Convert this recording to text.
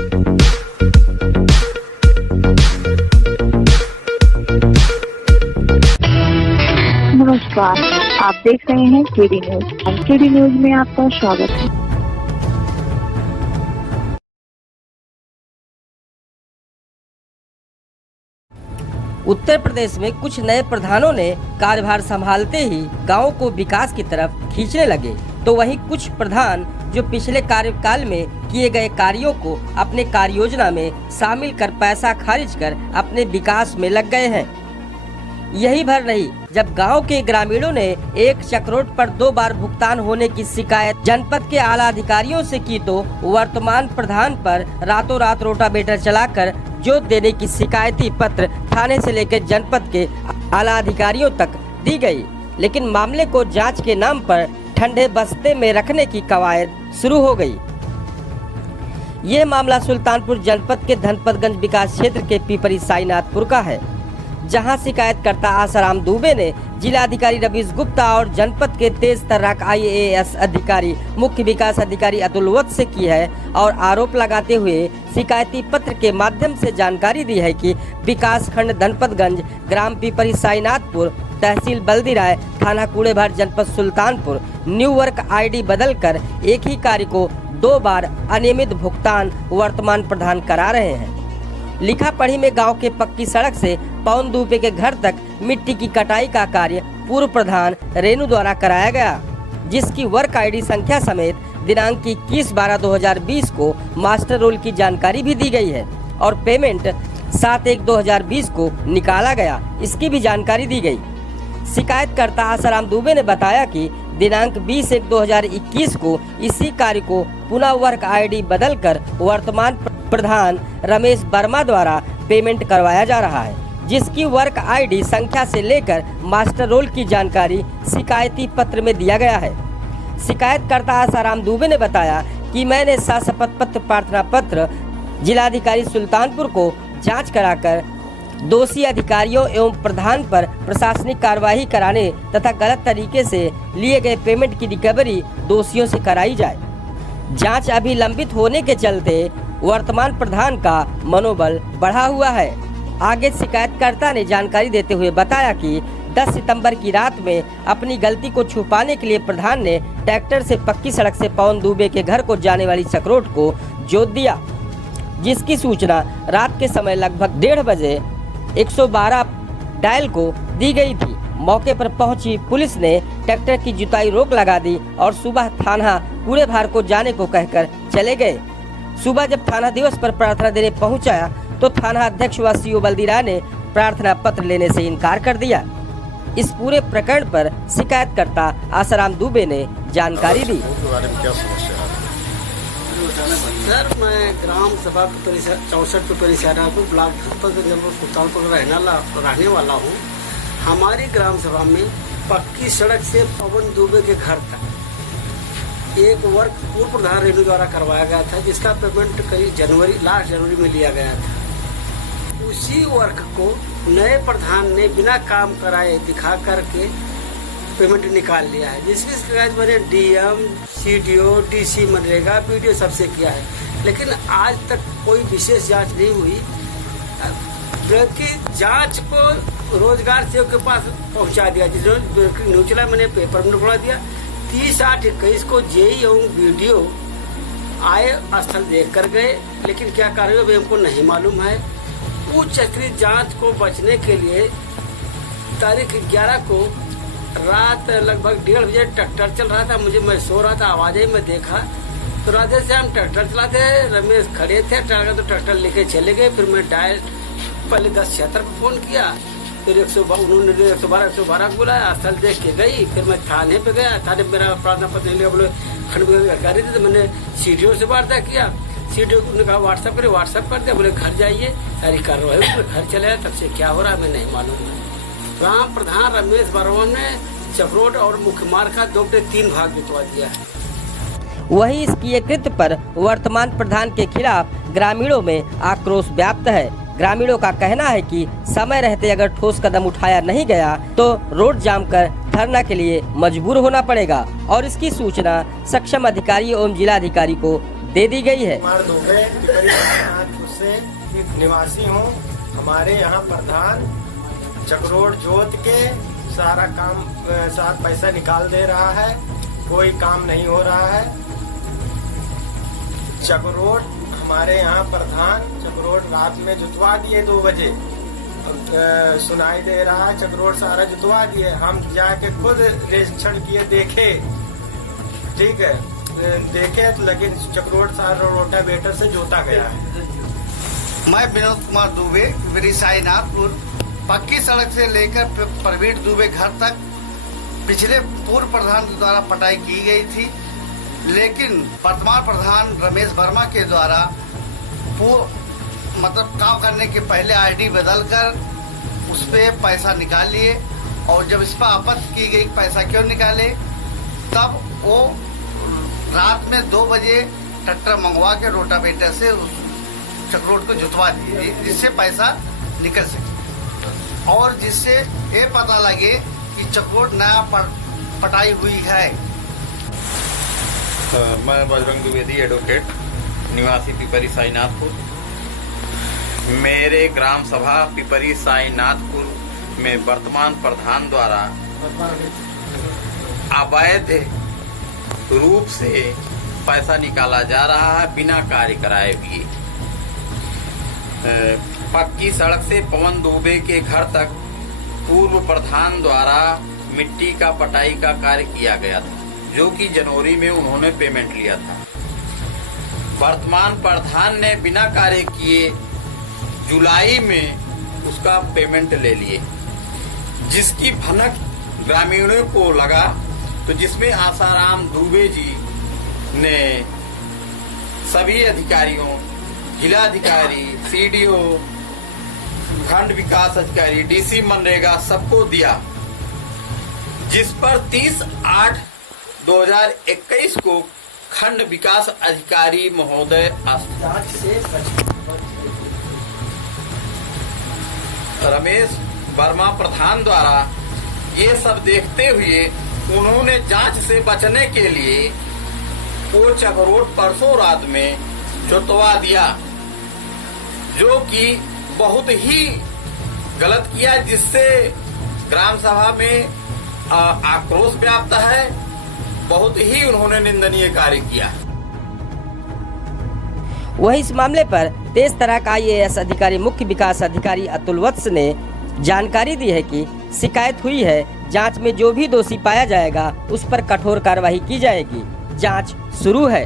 नमस्कार, आप देख रहे हैं केडी न्यूज। केडी न्यूज में आपका स्वागत है। उत्तर प्रदेश में कुछ नए प्रधानों ने कार्यभार संभालते ही गांवों को विकास की तरफ खींचने लगे, तो वहीं कुछ प्रधान जो पिछले कार्यकाल में किए गए कार्यों को अपने कार्य योजना में शामिल कर पैसा खारिज कर अपने विकास में लग गए हैं। यही भर नहीं, जब गांव के ग्रामीणों ने एक चक्रोट पर 2 बार भुगतान होने की शिकायत जनपद के आला अधिकारियों से की, तो वर्तमान प्रधान पर रातों रात रोटावेटर चलाकर जोत देने की शिकायती पत्र थाने से लेकर जनपद के आला अधिकारियों तक दी गई। लेकिन मामले को जांच के नाम पर ठंडे बस्ते में रखने की कवायद शुरू हो गई। ये मामला सुल्तानपुर जनपद के धनपतगंज विकास क्षेत्र के पिपरी साईनाथपुर का है, जहां शिकायतकर्ता आसाराम दुबे ने जिलाधिकारी रवीश गुप्ता और जनपद के तेज तर्राक IAS अधिकारी मुख्य विकास अधिकारी अतुल वत्स से की है और आरोप लगाते हुए शिकायती पत्र के माध्यम से जानकारी दी है कि विकास खंड धनपतगंज, ग्राम पिपरी साईनाथपुर, तहसील बल्दीराय, थाना कूड़ेभार, जनपद सुल्तानपुर न्यू वर्क ID बदलकर एक ही कार्य को 2 बार अनियमित भुगतान वर्तमान प्रधान करा रहे हैं। लिखा पढ़ी में गांव के पक्की सड़क से पवन दुबे के घर तक मिट्टी की कटाई का कार्य पूर्व प्रधान रेणु द्वारा कराया गया, जिसकी वर्क ID संख्या समेत दिनांक 21/12/2020 को मास्टर रोल की जानकारी भी दी गई है और पेमेंट 7/1/2020 को निकाला गया, इसकी भी जानकारी दी गई। शिकायतकर्ता आसाराम दुबे ने बताया कि दिनांक 20/1/2021 को इसी कार्य को पुनः वर्क ID बदलकर वर्तमान प्रधान रमेश वर्मा द्वारा पेमेंट करवाया जा रहा है, जिसकी वर्क ID संख्या से लेकर मास्टर रोल की जानकारी शिकायती पत्र में दिया गया है। शिकायतकर्ता आसाराम दुबे ने बताया कि मैंने शपथ पत्र प्रार्थना पत्र जिलाधिकारी सुल्तानपुर को जांच कराकर दोषी अधिकारियों एवं प्रधान पर प्रशासनिक कार्यवाही कराने तथा गलत तरीके से लिए गए पेमेंट की रिकवरी दोषियों से कराई जाए। जांच अभी लंबित होने के चलते वर्तमान प्रधान का मनोबल बढ़ा हुआ है। आगे शिकायतकर्ता ने जानकारी देते हुए बताया कि 10 सितंबर की रात में अपनी गलती को छुपाने के लिए प्रधान ने ट्रैक्टर से पक्की सड़क से पवन दुबे के घर को जाने वाली चक्रोट को जोत दिया, जिसकी सूचना रात के समय लगभग 1:30 बजे 112 डायल को दी गई थी। मौके पर पहुंची पुलिस ने ट्रैक्टर की जुताई रोक लगा दी और सुबह थाना कूड़ेभार को जाने को कहकर चले गए। सुबह जब थाना दिवस पर प्रार्थना देने पहुंचा तो थाना अध्यक्ष व CO बल्दीराय ने प्रार्थना पत्र लेने से इनकार कर दिया। इस पूरे प्रकरण पर शिकायतकर्ता आसाराम दुबे ने जानकारी दी। सर, मैं ग्राम सभा 64 पिपरी साईनाथपुर ब्लॉक सुल्तानपुर रहने वाला हूँ। हमारी ग्राम सभा में पक्की सड़क से पवन दुबे के घर तक एक वर्क पूर्व प्रधान रेणु द्वारा करवाया गया था, जिसका पेमेंट करीब लास्ट जनवरी में लिया गया था। उसी वर्क को नए प्रधान ने बिना काम कराए दिखा करके पेमेंट निकाल लिया है, जिसकी शिकायत मैंने DM, CDO, DC, MNREGA, BDO सबसे किया है, लेकिन आज तक कोई विशेष जांच नहीं हुई। बल्कि जांच को रोजगार सेवक के पास पहुंचा दिया, जिसने न्यूज चला, मैंने पेपर में निकलवा दिया। 30/8/21 को JE एवं BDO आए, स्थल देख कर गए, लेकिन क्या कार्य हुआ हमको नहीं मालूम है। उच्च स्तरीय जांच को बचने के लिए तारीख 11 को रात लगभग 1:30 बजे ट्रैक्टर चल रहा था, मैं सो रहा था, आवाज आई, मैं देखा तो राधे से हम ट्रैक्टर चलाते, रमेश खड़े थे तो ट्रैक्टर लेके चले गए। फिर मैं डायल पहले 1076 को फोन किया, फिर 112 को बुलाया, स्थल देख के गई। फिर मैं थाने पे गया, थाने मेरा प्रार्थना पत्र लिया, बोले खंड अधिकारी थे, तो मैंने CDO से वार्ता किया। CDO ने कहा व्हाट्सएप कर दिया, बोले घर जाइए, सारी कार्रवाई। घर चले आया, तब से क्या हो रहा है मैं नहीं मालूम। ग्राम प्रधान रमेश वर्मा ने चक्रोट और मुख्य मार्ग का 2/3 भाग जुटवा दिया है। वहीं इस किए कृत्य पर वर्तमान प्रधान के खिलाफ ग्रामीणों में आक्रोश व्याप्त है। ग्रामीणों का कहना है कि समय रहते अगर ठोस कदम उठाया नहीं गया तो रोड जाम कर धरना के लिए मजबूर होना पड़ेगा और इसकी सूचना सक्षम अधिकारी एवं जिलाधिकारी को दे दी गई है। कुमार दुबे पिपरी से निवासी हूँ। हमारे यहाँ प्रधान चक्रोड जोत के सारा काम साथ पैसा निकाल दे रहा है, कोई काम नहीं हो रहा है। चक्रोड हमारे यहाँ प्रधान चक्रोड रात में जुतवा दिए 2 बजे, सुनाई दे रहा है चक्रोड सारा जुतवा दिए। हम जाके खुद निरीक्षण किए, देखे, ठीक है, देखे तो लेकिन चक्रोड सारा रोटावेटर से जोता गया है। मैं विनोद कुमार दुबे मेरी साईनाथपुर पक्की सड़क से लेकर प्रवीण दुबे घर तक पिछले पूर्व प्रधान द्वारा पटाई की गई थी, लेकिन वर्तमान प्रधान रमेश वर्मा के द्वारा मतलब काम करने के पहले आईडी बदलकर उस पे पैसा निकाल लिए, और जब इस पर आपत्ति की गई पैसा क्यों निकाले, तब वो रात में 2 बजे ट्रैक्टर मंगवा के रोटावेटर से चक्रोड को जुतवा दिए, जिससे पैसा निकल सके और जिससे ये पता लगे कि चक्रोड नया पटाई हुई है। मैं बजरंग द्विवेदी एडवोकेट निवासी पिपरी साईनाथपुर। मेरे ग्राम सभा पिपरी साईनाथपुर में वर्तमान प्रधान द्वारा अवैध रूप से पैसा निकाला जा रहा है बिना कार्य कराए हुए। पक्की सड़क से पवन दुबे के घर तक पूर्व प्रधान द्वारा मिट्टी का पटाई का कार्य किया गया था, जो कि जनवरी में उन्होंने पेमेंट लिया था। वर्तमान प्रधान ने बिना कार्य किए जुलाई में उसका पेमेंट ले लिए, जिसकी भनक ग्रामीणों को लगा, तो जिसमें आसाराम दुबे जी ने सभी अधिकारियों, जिलाधिकारी, सीडीओ, खंड विकास अधिकारी, डीसी मनरेगा सबको दिया, जिस पर 30/8/2021 को खंड विकास अधिकारी महोदय रमेश वर्मा प्रधान द्वारा ये सब देखते हुए उन्होंने जांच से बचने के लिए वो चक्रोड परसों रात में जुतवा दिया, जो कि बहुत ही गलत किया, जिससे ग्राम सभा में आक्रोश व्याप्त है। बहुत ही उन्होंने निंदनीय कार्य किया। वहीं इस मामले पर तेज तराक IAS अधिकारी मुख्य विकास अधिकारी अतुल वत्स ने जानकारी दी है कि शिकायत हुई है, जांच में जो भी दोषी पाया जाएगा उस पर कठोर कार्रवाई की जाएगी। जांच शुरू है।